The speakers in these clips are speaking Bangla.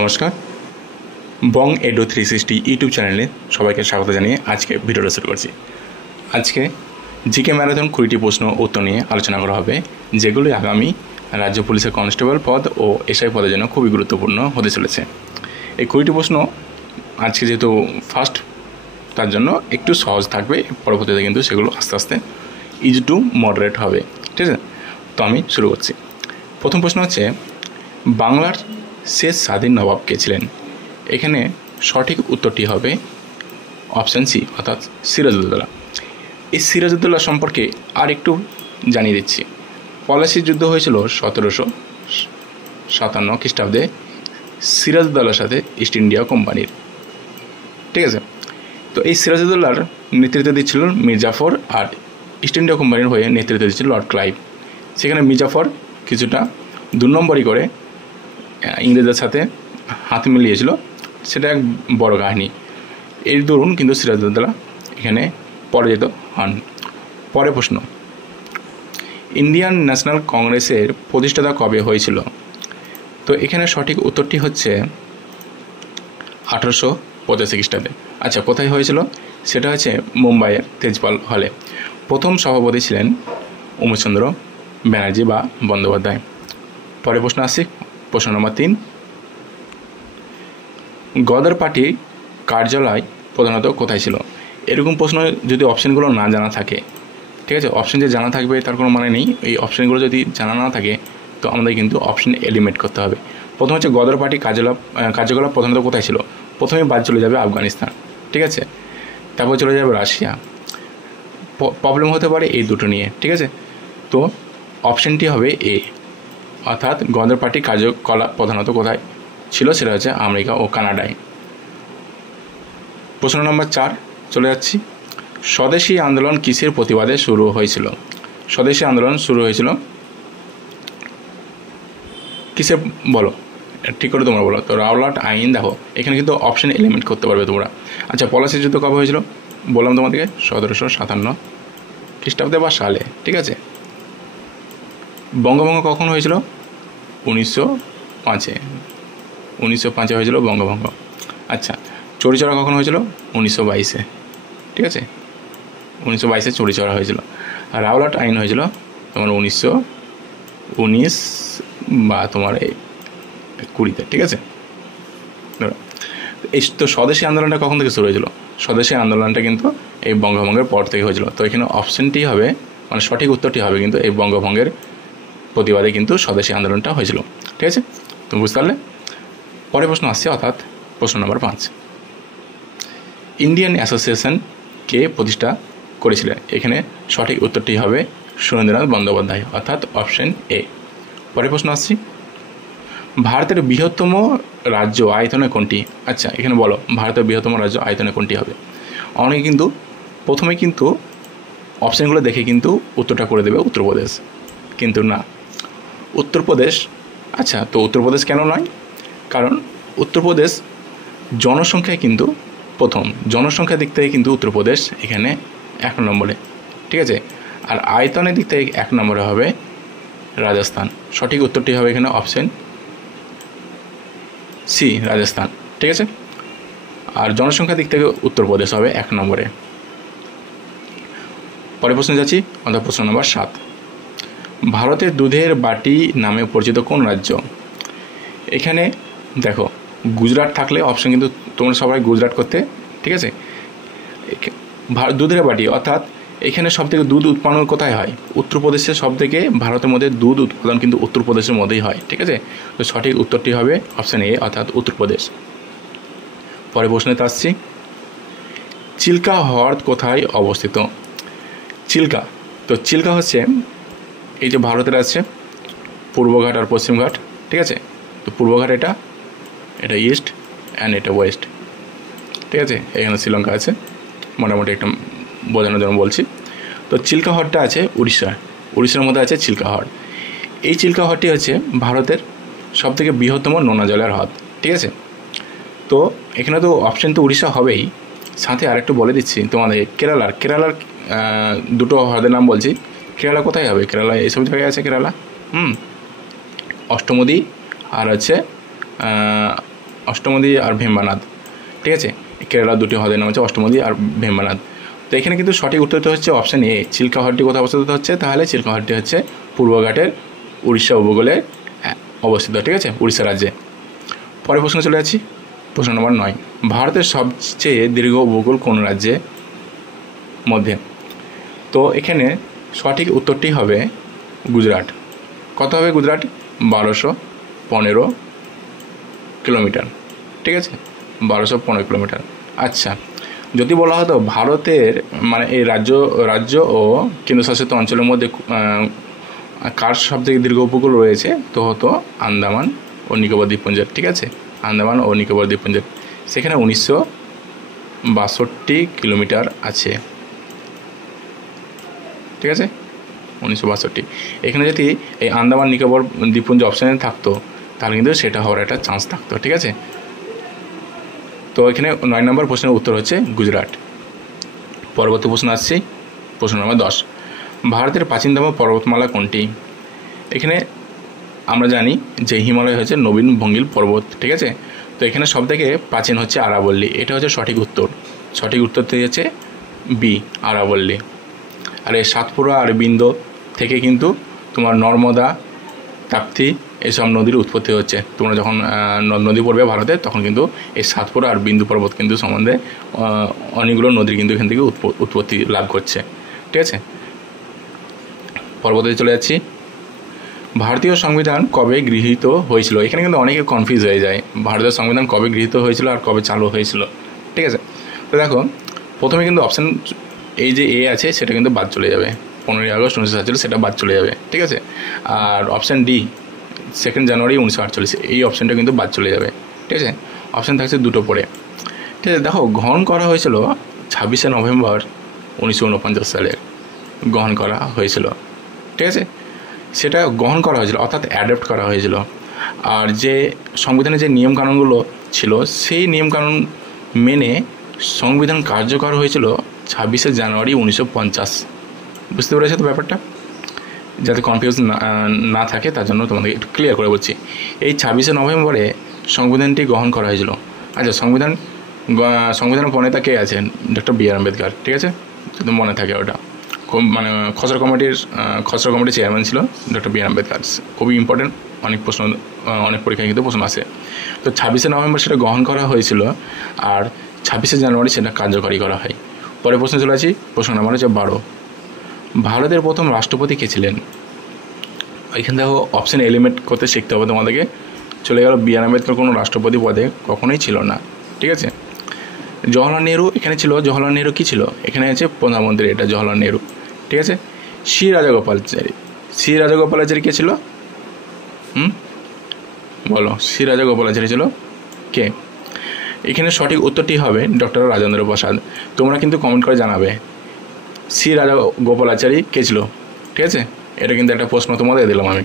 নমস্কার, বং এডো 360 ইউটিউব চ্যানেলে সবাইকে স্বাগত জানিয়ে আজকে ভিডিওটা শুরু করছি। আজকে জিকে ম্যারাথন 20টি প্রশ্ন উত্তর নিয়ে আলোচনা করা হবে, যেগুলি আগামী রাজ্য পুলিশের কনস্টেবল পদ ও এসআই পদের জন্য খুবই গুরুত্বপূর্ণ হতে চলেছে। এই 20টি প্রশ্ন আজকে যেহেতু ফার্স্ট, তার জন্য একটু সহজ থাকবে, পরবর্তীতে কিন্তু সেগুলো আস্তে আস্তে ইজি টু মডারেট হবে। ঠিক আছে, তো আমি শুরু করছি। প্রথম প্রশ্ন হচ্ছে, বাংলার শেষ স্বাধীন নবাব কে ছিলেন? এখানে সঠিক উত্তরটি হবে অপশান সি, অর্থাৎ সিরাজউদ্দৌলা। এই সিরাজউদ্দৌলা সম্পর্কে আর একটু জানিয়ে দিচ্ছি। পলাশির যুদ্ধ হয়েছিল 1757 খ্রিস্টাব্দে সিরাজউদ্দৌলার সাথে ইস্ট ইন্ডিয়া কোম্পানির। ঠিক আছে, তো এই সিরাজউদ্দৌলার নেতৃত্ব দিচ্ছিল মির্জাফর, আর ইস্ট ইন্ডিয়া কোম্পানির হয়ে নেতৃত্ব দিচ্ছিল লর্ড ক্লাইভ। সেখানে মির্জাফর কিছুটা 2 নম্বরই করে ইংরেজদের সাথে হাত মিলিয়েছিল, সেটা এক বড় কাহিনী। এর দরুন কিন্তু সিরাজউদ্দৌলা এখানে পরাজিত হন। পরের প্রশ্ন, ইন্ডিয়ান ন্যাশনাল কংগ্রেসের প্রতিষ্ঠাতা কবে হয়েছিল? তো এখানে সঠিক উত্তরটি হচ্ছে 1885 খ্রিস্টাব্দে। আচ্ছা, কোথায় হয়েছিল? সেটা হচ্ছে মুম্বাইয়ের তেজপাল হলে। প্রথম সভাপতি ছিলেন উমেশচন্দ্র ব্যানার্জি বা বন্দ্যোপাধ্যায়। পরের প্রশ্ন আসছি, প্রশ্ন নম্বর 3। গদর পার্টির কার্যালয় প্রধানত কোথায় ছিল? এরকম প্রশ্ন যদি অপশানগুলো না জানা থাকে, ঠিক আছে, অপশান যে জানা থাকবে তার কোনো মানে নেই। এই অপশানগুলো যদি জানা না থাকে তো আমাদের কিন্তু অপশান এলিমিনেট করতে হবে। প্রথম হচ্ছে গদর পার্টির কার্যকলাপ প্রধানত কোথায় ছিল? প্রথমে বাদ চলে যাবে আফগানিস্তান, ঠিক আছে, তারপর চলে যাবে রাশিয়া। প্রবলেম হতে পারে এই দুটো নিয়ে, ঠিক আছে। তো অপশানটি হবে এ, অর্থাৎ গদর পার্টির কার্যকলাপ প্রধানত কোথায় ছিল? সেটা হচ্ছে আমেরিকা ও কানাডায়। প্রশ্ন নম্বর 4 চলে যাচ্ছি। স্বদেশী আন্দোলন কিসের প্রতিবাদে শুরু হয়েছিল? স্বদেশী আন্দোলন শুরু হয়েছিল কিসের, বলো ঠিক করে তোমরা বলো। তো রাওলাট আইন, দেখো এখানে কিন্তু অপশান এলিমেন্ট করতে পারবে তোমরা। আচ্ছা, পলাশির যুদ্ধ কবে হয়েছিল? বললাম তোমাদেরকে 1757 খ্রিস্টাব্দে বা সালে, ঠিক আছে। বঙ্গভঙ্গ কখন হয়েছিল? 1905 হয়েছিল বঙ্গভঙ্গ। আচ্ছা, চৌরিচৌরা কখন হয়েছিল? 1922, ঠিক আছে, 1922 চৌরিচৌরা হয়েছিল। আর রাওলাট আইন হয়েছিল তোমার 1919 বা তোমার 20-তে, ঠিক আছে। এই তো স্বদেশী আন্দোলনটা কখন থেকে শুরু হয়েছিল? স্বদেশী আন্দোলনটা কিন্তু এই বঙ্গভঙ্গের পর থেকে হয়েছিল। তো এখানে অপশানটি হবে, মানে সঠিক উত্তরটি হবে কিন্তু এই বঙ্গভঙ্গের প্রতিবাদে কিন্তু স্বদেশী আন্দোলনটা হয়েছিল, ঠিক আছে। তুমি বুঝতে পারলে? পরের প্রশ্ন আসছে, অর্থাৎ প্রশ্ন নম্বর 5। ইন্ডিয়ান অ্যাসোসিয়েশন কে প্রতিষ্ঠা করেছিলেন? এখানে সঠিক উত্তরটি হবে সুরেন্দ্রনাথ বন্দ্যোপাধ্যায়, অর্থাৎ অপশন এ। পরের প্রশ্ন আসছি, ভারতের বৃহত্তম রাজ্য আয়তনে কোনটি? আচ্ছা, এখানে বলো ভারতের বৃহত্তম রাজ্য আয়তনে কোনটি হবে? অনেকে কিন্তু প্রথমে কিন্তু অপশানগুলো দেখে কিন্তু উত্তরটা করে দেবে উত্তরপ্রদেশ, কিন্তু না, উত্তরপ্রদেশ। আচ্ছা, তো উত্তরপ্রদেশ কেন নয়? কারণ উত্তরপ্রদেশ জনসংখ্যায় কিন্তু প্রথম, জনসংখ্যার দিক থেকে কিন্তু উত্তরপ্রদেশ এখানে 1 নম্বরে, ঠিক আছে। আর আয়তনের দিক থেকে 1 নম্বরে হবে রাজস্থান। সঠিক উত্তরটি হবে এখানে অপশন সি, রাজস্থান, ঠিক আছে। আর জনসংখ্যার দিক থেকে উত্তরপ্রদেশ হবে 1 নম্বরে। পরের প্রশ্নে যাচ্ছি, অর্থাৎ প্রশ্ন নম্বর 7। ভারতের দুধের বাটি নামে পরিচিত কোন রাজ্য? এখানে দেখো গুজরাট থাকলে অপশন কিন্তু তোমরা সবাই গুজরাট করতে, ঠিক আছে। দুধের বাটি, অর্থাৎ এখানে সবথেকে দুধ উৎপাদন কোথায় হয়? উত্তরপ্রদেশের সবথেকে, ভারতের মধ্যে দুধ উৎপাদন কিন্তু উত্তরপ্রদেশের মধ্যেই হয়, ঠিক আছে। তো সঠিক উত্তরটি হবে অপশান এ, অর্থাৎ উত্তরপ্রদেশ। পরের প্রশ্নেতে আসছি, চিল্কা হ্রদ কোথায় অবস্থিত? চিল্কা, তো চিল্কা হচ্ছে এই যে ভারতের আছে পূর্বঘাট আর পশ্চিমঘাট, ঠিক আছে। তো পূর্বঘাট এটা ইস্ট অ্যান্ড এটা ওয়েস্ট, ঠিক আছে। এখানে শ্রীলঙ্কা আছে, মোটামুটি একটা বোঝানোর জন্য বলছি। তো চিল্কা হ্রদটা আছে উড়িষ্যার মধ্যে আছে চিল্কা হ্রদ। এই চিল্কা হ্রদটি হচ্ছে ভারতের সবথেকে বৃহত্তম নোনা জলের হ্রদ, ঠিক আছে। তো এখানে তো অপশান তো উড়িষ্যা হবেই, সাথে আরেকটু বলে দিচ্ছি তোমাদের কেরালার দুটো হ্রদের নাম বলছি। কেরালা কোথায় হবে? কেরালা এইসব জায়গায় আছে কেরালা, অষ্টমদী আর হচ্ছে অষ্টমদী আর ভেম্বানাদ, ঠিক আছে। কেরালার দুটি হ্রদের নাম হচ্ছে অষ্টমদী আর ভেম্বানাদ। তো এখানে কিন্তু সঠিক উত্তরটা হচ্ছে অপশান এ, চিল্কা হ্রদটি কোথায় অবস্থিত হচ্ছে, তাহলে চিল্কা হ্রদটি হচ্ছে পূর্বঘাটের উড়িষ্যা উপকূলে অবস্থিত, ঠিক আছে, উড়িষ্যা রাজ্যে। পরের প্রশ্ন চলে যাচ্ছি, প্রশ্ন নম্বর 9, ভারতের সবচেয়ে দীর্ঘ উপকূল কোন রাজ্যের মধ্যে? তো এখানে সঠিক উত্তরটি হবে গুজরাট। কত হবে গুজরাট? 1215 কিলোমিটার, ঠিক আছে, 1215 কিলোমিটার। আচ্ছা, যদি বলা হতো ভারতের মানে এই রাজ্য ও কেন্দ্রশাসিত অঞ্চলের মধ্যে কার সবথেকে দীর্ঘ উপকূল রয়েছে, তো হতো আন্দামান ও নিকোবর দ্বীপপুঞ্জের, ঠিক আছে, আন্দামান ও নিকোবর দ্বীপপুঞ্জের। সেখানে 1962 কিলোমিটার আছে, ঠিক আছে, 1962। এখানে যদি এই আন্দামান নিকোবর দ্বীপপুঞ্জ অপশানে থাকতো তাহলে কিন্তু সেটা হওয়ার একটা চান্স থাকতো, ঠিক আছে। তো এখানে 9 নম্বর প্রশ্নের উত্তর হচ্ছে গুজরাট। পরবর্তী প্রশ্ন আসছি, প্রশ্ন নম্বর 10, ভারতের প্রাচীনতম পর্বতমালা কোনটি? এখানে আমরা জানি যে হিমালয় হচ্ছে নবীন ভঙ্গিল পর্বত, ঠিক আছে। তো এখানে সবথেকে প্রাচীন হচ্ছে আরাবল্লী, এটা হচ্ছে সঠিক উত্তর। সঠিক উত্তরটি হচ্ছে বি, আরাবল্লী। আর এই সাতপুরা আর বিন্দ থেকে কিন্তু তোমার নর্মদা, তাপ্তি এইসব নদীর উৎপত্তি হচ্ছে। তোমরা যখন নদী পড়বে ভারতে তখন কিন্তু এই সাতপুরা আর বিন্দু পর্বত কিন্তু সম্বন্ধে অনেকগুলো নদীর কিন্তু এখান থেকে উৎপত্তি লাভ করছে, ঠিক আছে। পরবর্তীতে চলে যাচ্ছি, ভারতীয় সংবিধান কবে গৃহীত হয়েছিল? এখানে কিন্তু অনেকে কনফিউজ হয়ে যায়, ভারতীয় সংবিধান কবে গৃহীত হয়েছিল আর কবে চালু হয়েছিল, ঠিক আছে। তো দেখো, প্রথমে কিন্তু অপশান এই যে এ আছে সেটা কিন্তু বাদ চলে যাবে, 15 আগস্ট 1947 সেটা বাদ চলে যাবে, ঠিক আছে। আর অপশান ডি 2 জানুয়ারি 1948 এই অপশানটা কিন্তু বাদ চলে যাবে, ঠিক আছে। অপশান থাকছে দুটো পরে, ঠিক আছে। দেখো, গ্রহণ করা হয়েছিল 26শে নভেম্বর 1949 সালে গ্রহণ করা হয়েছিল, ঠিক আছে। সেটা গ্রহণ করা হয়েছিল অর্থাৎ অ্যাডপ্ট করা হয়েছিল। আর যে সংবিধানের যে নিয়মকানুনগুলো ছিল সেই নিয়মকানুন মেনে সংবিধান কার্যকর হয়েছিল 26শে জানুয়ারি 1950। বুঝতে পেরেছো তো ব্যাপারটা? যাতে কনফিউজ না থাকে তার জন্য তোমাদের একটু ক্লিয়ার করে বলছি। এই 26শে নভেম্বরে সংবিধানটি গ্রহণ করা হয়েছিল। আচ্ছা, সংবিধানের প্রণেতা কে আছেন? ডক্টর বি আর আম্বেদকর, ঠিক আছে, যদি মনে থাকে ওটা। মানে খসড়া কমিটির চেয়ারম্যান ছিল ডক্টর বি আর আম্বেদকর। খুবই ইম্পর্টেন্ট, অনেক পরীক্ষায় কিন্তু প্রশ্ন আসে। তো 26শে নভেম্বর সেটা গ্রহণ করা হয়েছিল আর 26শে জানুয়ারি সেটা কার্যকরী করা হয়। পরে প্রশ্ন চলে আসি, প্রশ্ন নাম্বার হচ্ছে 12, ভারতের প্রথম রাষ্ট্রপতি কে ছিলেন? এখান থেকে অপশান এলিমেন্ট করতে শিখতে হবে তোমাদেরকে। চলে গেল বি আর আম্বেদকর কোনো রাষ্ট্রপতি পদে কখনোই ছিল না, ঠিক আছে। জওহরলাল নেহরু এখানে ছিল। জওহরলাল নেহরু কী ছিল? এখানে আছে প্রধানমন্ত্রী, এটা জওহরলাল নেহরু, ঠিক আছে। শ্রী রাজাগোপালাচারী কে ছিল? বলো, শ্রী রাজাগোপালাচারী ছিল কে? এখানে সঠিক উত্তরটি হবে ডক্টর রাজেন্দ্র প্রসাদ। তোমরা কিন্তু কমেন্ট করে জানাবে শ্রী রাজাগোপালাচারী কে ছিল, ঠিক আছে। এটা কিন্তু একটা প্রশ্ন তোমাদের দিলাম আমি।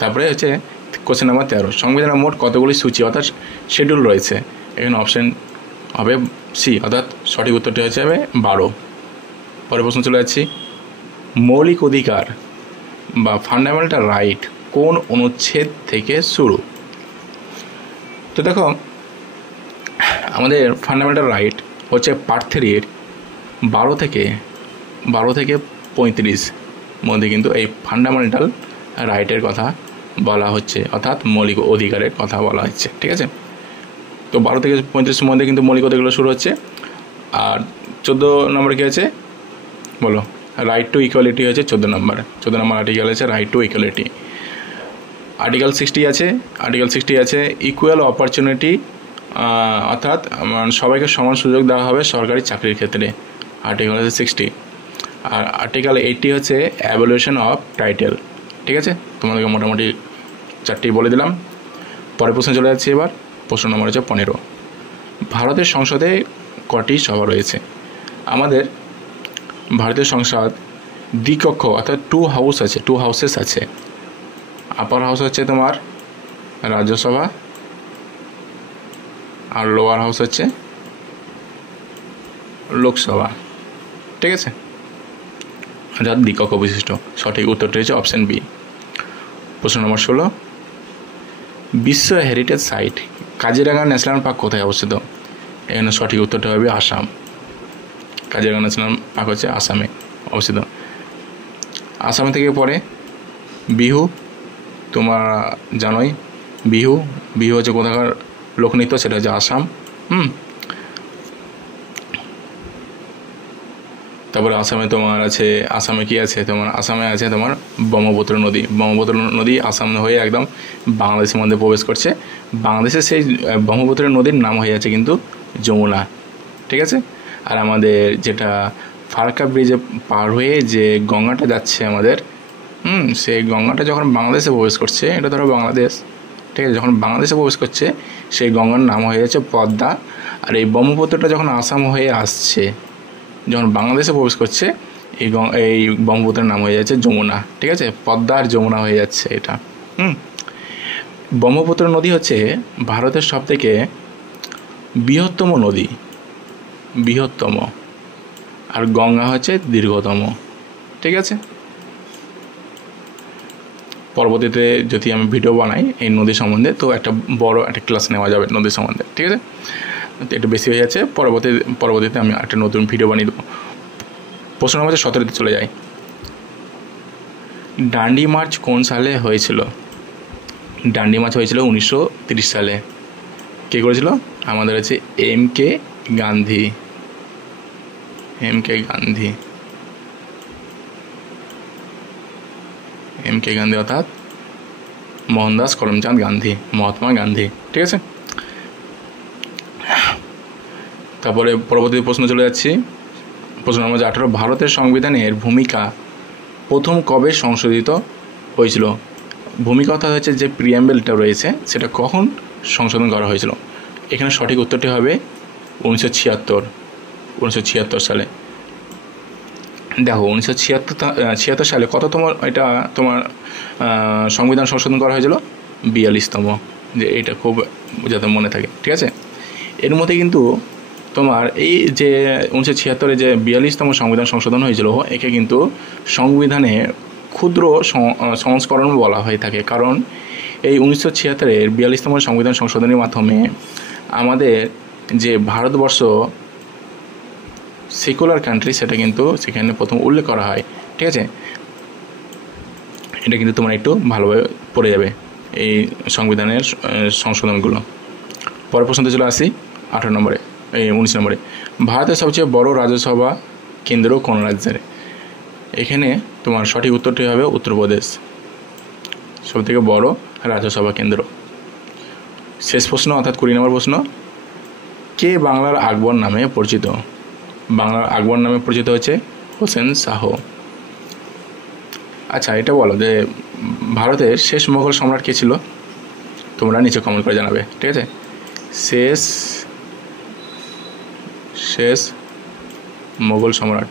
তারপরে হচ্ছে কোশ্চেন নাম্বার 13, সংবিধানের মোট কতগুলি সূচি অর্থাৎ শিডিউল রয়েছে? এখানে অপশান হবে সি, অর্থাৎ সঠিক উত্তরটি হচ্ছে হবে 12। পরে প্রশ্ন চলে যাচ্ছি, মৌলিক অধিকার বা ফান্ডামেন্টাল রাইট কোন অনুচ্ছেদ থেকে শুরু? তো দেখো, আমাদের ফান্ডামেন্টাল রাইট হচ্ছে পার্ট 3 12 থেকে 35 মধ্যে কিন্তু এই ফান্ডামেন্টাল রাইটের কথা বলা হচ্ছে, অর্থাৎ মৌলিক অধিকারের কথা বলা হচ্ছে, ঠিক আছে। তো 12 থেকে 35 মধ্যে কিন্তু মৌলিক অধিকার শুরু হচ্ছে। আর 14 নম্বরে কী আছে বলো? রাইট টু ইকুয়ালিটি হচ্ছে 14 নম্বর আর্টিকেল আছে রাইট টু ইকুয়ালিটি। আর্টিকেল 60 আছে ইকুয়াল অপরচুনিটি, অর্থাৎ সবাইকে সমান সুযোগ দেওয়া হবে সরকারি চাকরির ক্ষেত্রে, আর্টিকেল হচ্ছে 60। আর আর্টিকেল 80 হচ্ছে অ্যাবলিউশন অফ টাইটেল, ঠিক আছে। তোমাদেরকে মোটামুটি 4টি বলে দিলাম। পরের প্রশ্ন চলে যাচ্ছে এবার, প্রশ্ন নম্বর হচ্ছে 15, ভারতের সংসদে কটি সভা রয়েছে? আমাদের ভারতীয় সংসদ দ্বিকক্ষ অর্থাৎ 2 হাউসেস আছে। আপার হাউস হচ্ছে তোমার রাজ্যসভা আর লোয়ার হাউস হচ্ছে লোকসভা, ঠিক আছে, অর্থাৎ দ্বিকক্ষ বিশিষ্ট। সঠিক উত্তরটি হচ্ছে অপশান বি। প্রশ্ন নম্বর 16, বিশ্ব heritage site Kaziranga national park কোথায় অবস্থিত? এখানে সঠিক উত্তরটা হবে আসাম। কাজিরাঙ্গা ন্যাশনাল পার্ক হচ্ছে আসামে অবস্থিত। আসাম থেকে পরে বিহু, তোমার জানোই বিহু হচ্ছে কোথাকার লোকনৃত্য, সেটা হচ্ছে আসাম। তারপরে আসামে তোমার আছে, আসামে কি আছে তোমার, আসামে আছে তোমার ব্রহ্মপুত্র নদী। ব্রহ্মপুত্র নদী আসাম হয়ে একদম বাংলাদেশের মধ্যে প্রবেশ করছে। বাংলাদেশের সেই ব্রহ্মপুত্র নদীর নাম হয়ে যাচ্ছে কিন্তু যমুনা, ঠিক আছে। আর আমাদের যেটা ফারাক্কা ব্রিজে পার হয়ে যে গঙ্গাটা যাচ্ছে আমাদের, সেই গঙ্গাটা যখন বাংলাদেশে প্রবেশ করছে, এটা ধরো বাংলাদেশ, ঠিক আছে, যখন বাংলাদেশে প্রবেশ করছে সেই গঙ্গার নাম হয়ে যাচ্ছে পদ্মা। আর এই ব্রহ্মপুত্রটা যখন আসাম হয়ে আসছে, যখন বাংলাদেশে প্রবেশ করছে, এই ব্রহ্মপুত্রের নাম হয়ে যাচ্ছে যমুনা, ঠিক আছে। পদ্মা আর যমুনা হয়ে যাচ্ছে এটা। ব্রহ্মপুত্র নদী হচ্ছে ভারতের সবথেকে বৃহত্তম নদী, বৃহত্তম। আর গঙ্গা হচ্ছে দীর্ঘতম, ঠিক আছে। পরবর্তীতে যদি আমি ভিডিও বানাই এই নদী সম্বন্ধে, তো একটা বড় একটা ক্লাস নেওয়া যাবে নদী সম্বন্ধে, ঠিক আছে। একটু বেশি হয়ে যাচ্ছে, পরবর্তীতে আমি একটা নতুন ভিডিও বানিয়ে দেবো। প্রশ্ন নম্বর 17 চলে যাই। ডান্ডি মার্চ কোন সালে হয়েছিল? ডান্ডি মার্চ হয়েছিল 1930 সালে। কে করেছিল? আমাদের হচ্ছে MK গান্ধী। অর্থাৎ মোহনদাস করমচাঁদ গান্ধী, মহাত্মা গান্ধী, ঠিক আছে। তারপরে পরবর্তী প্রশ্ন চলে যাচ্ছি। প্রশ্ন নম্বর 18, ভারতের সংবিধানের ভূমিকা প্রথম কবে সংশোধিত হয়েছিল? ভূমিকা অর্থাৎ হচ্ছে যে প্রিয়াম্বেলটা রয়েছে, সেটা কখন সংশোধন করা হয়েছিল? এখানে সঠিক উত্তরটি হবে 1976 সালে। দেখো 1976 সালে কততম এটা তোমার সংবিধান সংশোধন করা হয়েছিল? 42তম। যে এটা খুব যাতে মনে থাকে, ঠিক আছে। এর মধ্যে কিন্তু তোমার এই যে 1976 যে 42তম সংবিধান সংশোধন হয়েছিল, একে কিন্তু সংবিধানে ক্ষুদ্র সংস্করণ বলা হয়ে থাকে। কারণ এই 1976-এর 42তম সংবিধান সংশোধনের মাধ্যমে আমাদের যে ভারতবর্ষ সেকুলার কান্ট্রি, সেটা কিন্তু সেখানে প্রথম উল্লেখ করা হয়, ঠিক আছে। এটা কিন্তু তোমার একটু ভালোভাবে পড়ে যাবে এই সংবিধানের সংশোধনগুলো। পরের প্রশ্নতে চলে আসি 18 নম্বরে, 19 নম্বরে। ভারতের সবচেয়ে বড় রাজ্যসভা কেন্দ্র কোন রাজ্যের? এখানে তোমার সঠিক উত্তরটি হবে উত্তরপ্রদেশ, সবথেকে বড় রাজ্যসভা কেন্দ্র। শেষ প্রশ্ন অর্থাৎ 20 নম্বর প্রশ্ন, কে বাংলার আকবর নামে পরিচিত? বাংলার আকবর নামে পরিচিত হচ্ছে হোসেন শাহ। আচ্ছা, এটা বলো যে ভারতের শেষ মোগল সম্রাট কে ছিল? তোমরা নিচে কমেন্ট করে জানাবে, ঠিক আছে। শেষ মোগল সম্রাট,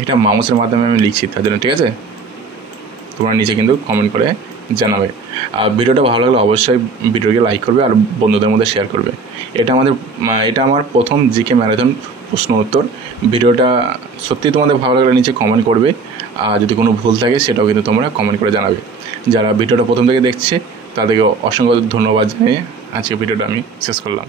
এটা মাউসের মাধ্যমে আমি লিখছি তার জন্য, ঠিক আছে। তোমরা নিচে কিন্তু কমেন্ট করে জানাবে। আর ভিডিওটা ভালো লাগলে অবশ্যই ভিডিওকে লাইক করবে আর বন্ধুদের মধ্যে শেয়ার করবে। এটা আমার প্রথম জিকে ম্যারাথন প্রশ্ন উত্তর। ভিডিওটা সত্যি তোমাদের ভালো লাগলে নিচে কমেন্ট করবে, আর যদি কোনো ভুল থাকে সেটাও কিন্তু তোমরা কমেন্ট করে জানাবে। যারা ভিডিওটা প্রথম থেকে দেখছে তাদেরকে অসংখ্য ধন্যবাদ জানিয়ে আজকে ভিডিওটা আমি শেষ করলাম।